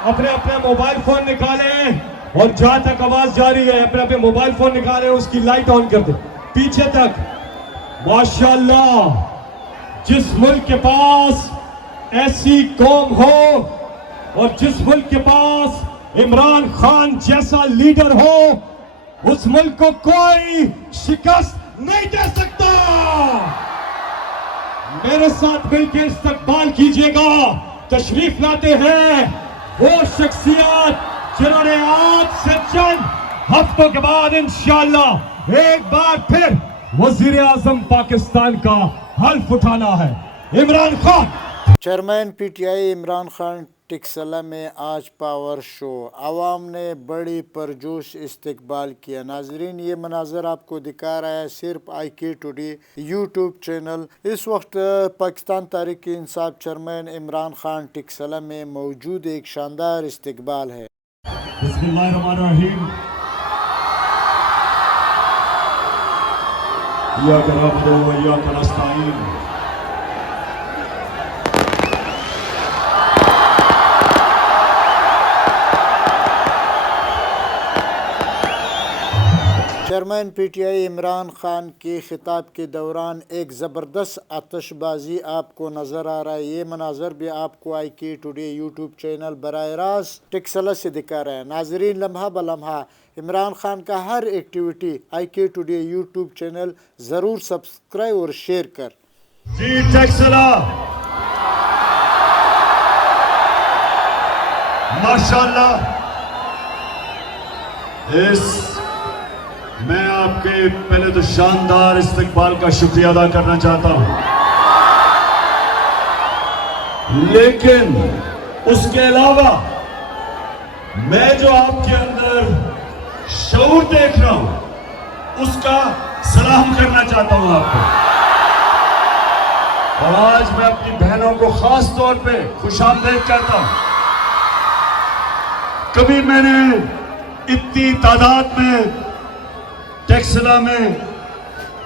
अपने अपने mobile phone निकालें और जहां तक आवाज जा रही है अपने अपने मोबाइल फोन निकालें, उसकी लाइट ऑन कर दें पीछे तक। माशाल्लाह, जिस मुल्क के पास ऐसी कौम हो और जिस मुल्क के पास इमरान खान जैसा लीडर हो, उस मुल्क को कोई शिकस्त नहीं दे सकता। मेरे साथ मिलकर इस्तकबाल कीजिएगा। तशरीफ लाते हैं वो शख्सियत जिन्होंने आज से चंद हफ्तों के बाद इंशाअल्लाह एक बार फिर वजीर आजम पाकिस्तान का हल्फ उठाना है, इमरान खान। चेयरमैन पीटीआई इमरान खान टिक्सला में आज पावर शो, आवाम ने बड़ी परजोश इस्तकबाल किया। नाजरीन, ये मनाजर आपको दिखा रहा है सिर्फ IK टुडे यूट्यूब चैनल। इस वक्त पाकिस्तान तहरीक इंसाफ चेयरमैन इमरान खान टिक्सला में मौजूद एक शानदार इस्तकबाल है। बिस्मिल्लाहिर्रहमानिर्रहीम। इय्याका नअबुदु व इय्याका नस्तईन। चेयरमैन पीटीआई इमरान खान के खिताब के दौरान एक ज़बरदस्त आतशबाजी आपको नज़र आ रहा है। ये मनाजर भी आपको IK टुडे यूट्यूब चैनल बराह रास्त टिक्सला से दिखा रहा है। नाजरीन, लम्हा ब लम्हा इमरान खान का हर activity IK today YouTube channel ज़रूर सब्सक्राइब और शेयर कर। जी टिक्सला, माशाल्लाह, मैं आपके पहले तो शानदार इस्तकबाल का शुक्रिया अदा करना चाहता हूं, लेकिन उसके अलावा मैं जो आपके अंदर शऊर देख रहा हूं उसका सलाम करना चाहता हूं आपको। और आज मैं अपनी बहनों को खास तौर पे खुशामदीद कहता हूं। कभी मैंने इतनी तादाद में टिक्सला में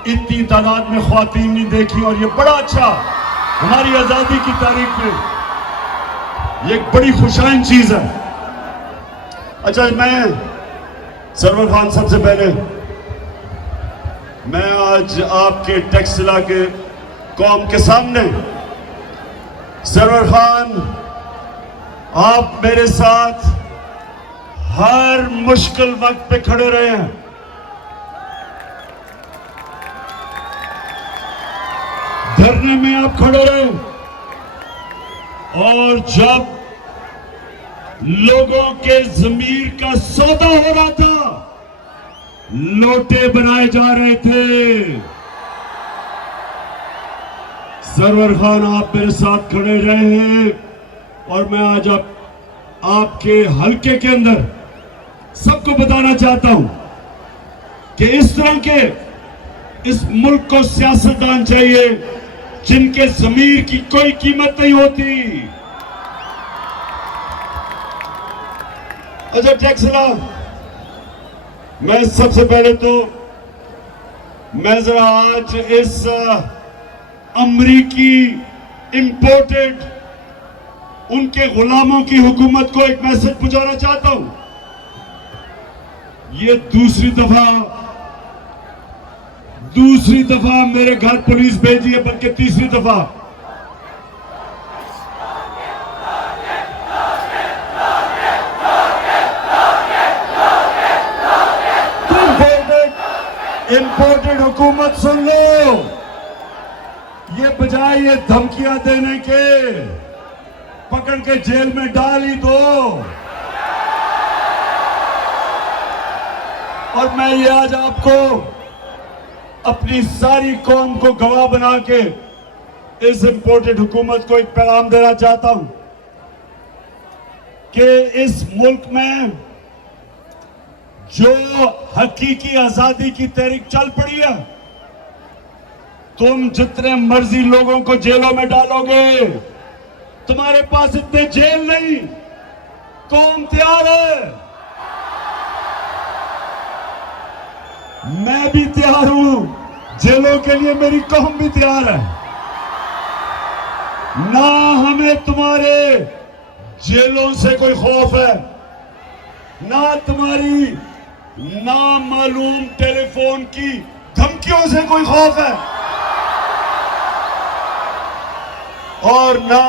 इतनी तादाद में ख्वातीन नहीं देखी, और ये बड़ा अच्छा हमारी आजादी की तारीख में ये एक बड़ी खुशाइन चीज है। अच्छा, मैं सरवर खान, सबसे पहले मैं आज आपके टिक्सला के कौम के सामने, सरवर खान, आप मेरे साथ हर मुश्किल वक्त पे खड़े रहे हैं। धरने में आप खड़े रहे, और जब लोगों के ज़मीर का सौदा हो रहा था, लोटे बनाए जा रहे थे, सरवर खान आप मेरे साथ खड़े रहे हैं। और मैं आज आपके हलके के अंदर सबको बताना चाहता हूं कि इस तरह के इस मुल्क को सियासतदान चाहिए जिनके ज़मीर की कोई कीमत नहीं होती। अच्छा टिक्सला, मैं सबसे पहले तो मैं जरा आज इस अमरीकी इंपोर्टेड उनके गुलामों की हुकूमत को एक मैसेज पहुंचाना चाहता हूं। ये दूसरी दफा मेरे घर पुलिस भेजी है, बल्कि तीसरी दफा। इंपोर्टेड हुकूमत सुन लो, ये बजाय ये धमकियां देने के पकड़ के जेल में डाल ही दो। और मैं ये आज आपको अपनी सारी कौम को गवाह बना के इस इंपोर्टेड हुकूमत को एक पैगाम देना चाहता हूं कि इस मुल्क में जो हकीकी आजादी की तहरीक चल पड़ी है, तुम जितने मर्जी लोगों को जेलों में डालोगे, तुम्हारे पास इतने जेल नहीं, कौम तैयार है। मैं भी तैयार हूं, जेलों के लिए मेरी कौम भी तैयार है। ना हमें तुम्हारे जेलों से कोई खौफ है, ना तुम्हारी नामालूम टेलीफोन की धमकियों से कोई खौफ है, और ना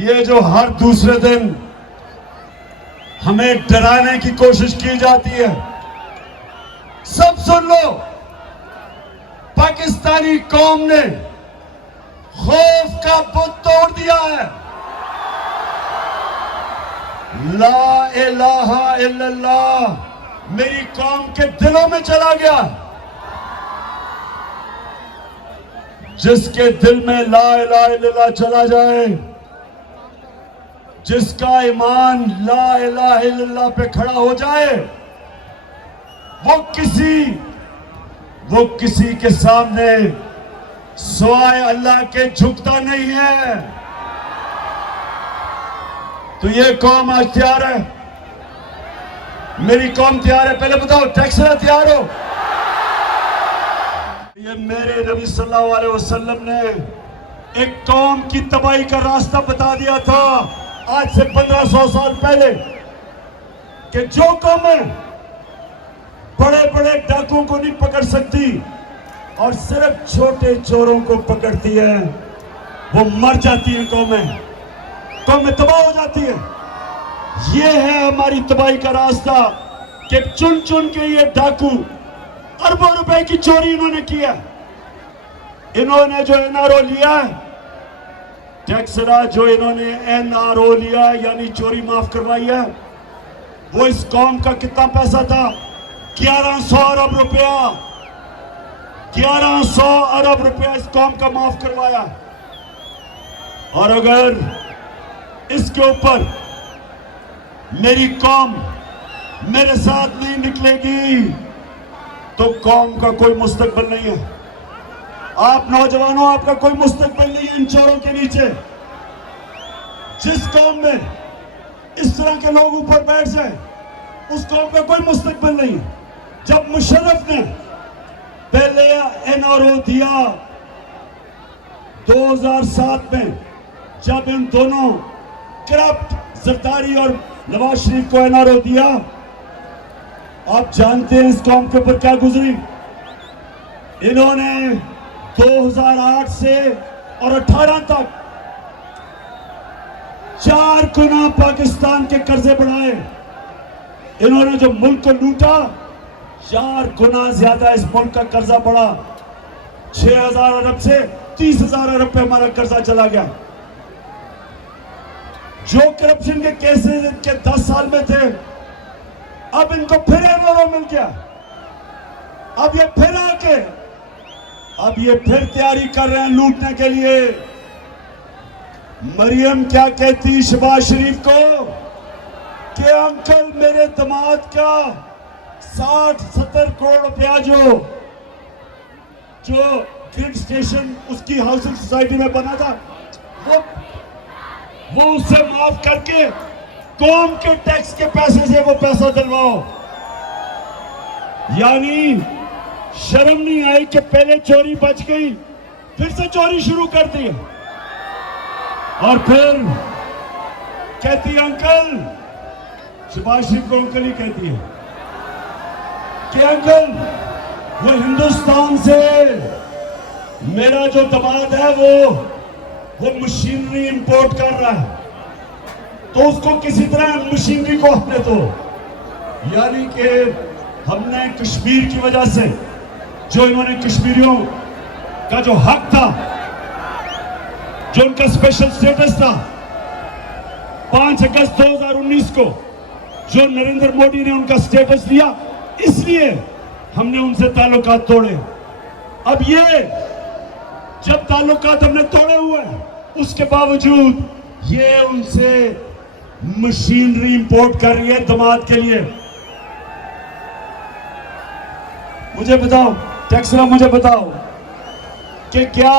ये जो हर दूसरे दिन हमें डराने की कोशिश की जाती है। सब सुन लो, पाकिस्तानी कौम ने खौफ का बुत तोड़ दिया है। ला इलाहा इल्लल्लाह मेरी कौम के दिलों में चला गया। जिसके दिल में ला इलाहा इल्लल्लाह चला जाए, जिसका ईमान ला इलाहा इल्लल्लाह पे खड़ा हो जाए, वो किसी के सामने सिवाय अल्लाह के झुकता नहीं है। तो ये कौम आज तैयार है, मेरी कौम तैयार है। पहले बताओ, टेक्सला तैयार हो? ये मेरे नबी सल्लल्लाहु अलैहि वसल्लम ने एक कौम की तबाही का रास्ता बता दिया था आज से 1500 साल पहले, कि जो कौमें बड़े बड़े डाकुओं को नहीं पकड़ सकती और सिर्फ छोटे चोरों को पकड़ती है, वो मर जाती है। कौमें तबाह हो जाती है। ये है हमारी तबाही का रास्ता कि चुन चुन के ये डाकू अरबों रुपए की चोरी इन्होंने किया। इन्होंने जो एनआरओ लिया है, टैक्सरा जो इन्होंने एनआरओ लिया यानी चोरी माफ करवाई है, वो इस कौम का कितना पैसा था? 1100 अरब रुपया। 1100 अरब रुपया इस कौम का माफ करवाया। और अगर इसके ऊपर मेरी कौम मेरे साथ नहीं निकलेगी तो कौम का कोई मुस्तकबिल नहीं है। आप नौजवानों, आपका कोई मुस्तकबिल नहीं है इन चोरों के नीचे। जिस कौम में इस तरह के लोग ऊपर बैठ जाए, उस कौम का कोई मुस्तकबिल नहीं है। जब मुशर्रफ ने पहले एनआरओ दिया 2007 में, जब इन दोनों करप्ट जरदारी और नवाज शरीफ को एनआरओ दिया, आप जानते हैं इस कौम के ऊपर क्या गुजरी। इन्होंने 2008 से और 18 तक 4 गुना पाकिस्तान के कर्जे बढ़ाए। इन्होंने जो मुल्क को लूटा, 4 गुना ज्यादा इस मुल्क का कर्जा बढ़ा। 6000 अरब से 30,000 अरब पे हमारा कर्जा चला गया। जो करप्शन के केसेस इनके 10 साल में थे, अब इनको फिर एनआरओ मिल गया। अब ये फिर तैयारी कर रहे हैं लूटने के लिए। मरियम क्या कहती शहबाज शरीफ को कि अंकल, मेरे दामाद का 60-70 करोड़ रुपया जो ग्रिड स्टेशन उसकी हाउसिंग सोसाइटी में बना था, वो उससे माफ करके कौम के टैक्स के पैसे से वो पैसा दिलवाओ। यानी शर्म नहीं आई कि पहले चोरी बच गई, फिर से चोरी शुरू कर दी, और फिर कहती अंकल, शहबाज शरीफ को अंकल ही कहती है कि अंकल, वो हिंदुस्तान से मेरा जो दामाद है वो मशीनरी इंपोर्ट कर रहा है, तो उसको किसी तरह मशीनरी को हटने दो। यानी कि हमने कश्मीर की वजह से जो इन्होंने कश्मीरियों का जो हक था, जो उनका स्पेशल स्टेटस था, 5 अगस्त 2019 को जो नरेंद्र मोदी ने उनका स्टेटस दिया, इसलिए हमने उनसे ताल्लुकात तोड़े। अब ये जब ताल्लुकात हमने तोड़े हुए, उसके बावजूद ये उनसे मशीनरी इंपोर्ट कर रही है दामाद के लिए। मुझे बताओ टैक्सला, मुझे बताओ कि क्या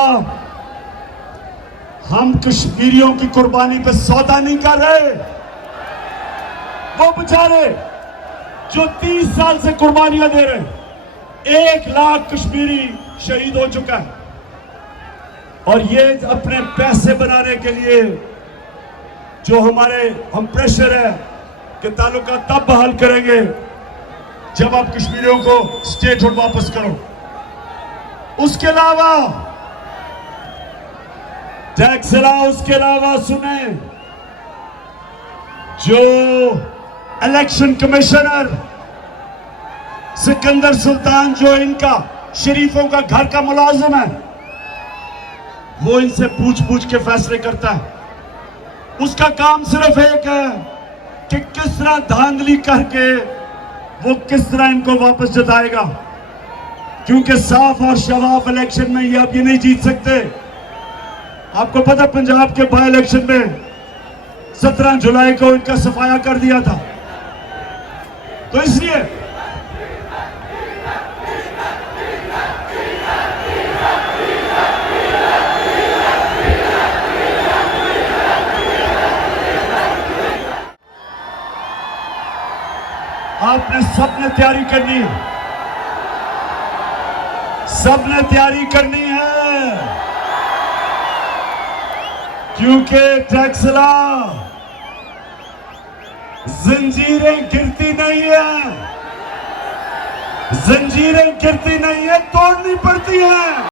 हम कश्मीरियों की कुर्बानी पे सौदा नहीं कर रहे? वो बेचारे जो 30 साल से कुर्बानियां दे रहे हैं, 1 लाख कश्मीरी शहीद हो चुका है, और ये अपने पैसे बनाने के लिए जो हम प्रेशर है कि ताल्लुका तब बहाल करेंगे जब आप कश्मीरियों को स्टेटहुड वापस करो। उसके अलावा टैक्सला, उसके अलावा सुने, जो इलेक्शन कमिश्नर सिकंदर सुल्तान, जो इनका शरीफों का घर का मुलाजिम है, वो इनसे पूछ पूछ के फैसले करता है। उसका काम सिर्फ एक है कि किस तरह धांधली करके वो किस तरह इनको वापस जताएगा, क्योंकि साफ और शफाफ इलेक्शन में ये आप ये नहीं जीत सकते। आपको पता पंजाब के बाई इलेक्शन में 17 जुलाई को इनका सफाया कर दिया था। तो इसलिए आपने सबने तैयारी करनी है, सबने तैयारी करनी है, क्योंकि टैक्सला जंजीरें गिरती नहीं है, जंजीरें गिरती नहीं है, तोड़नी पड़ती है।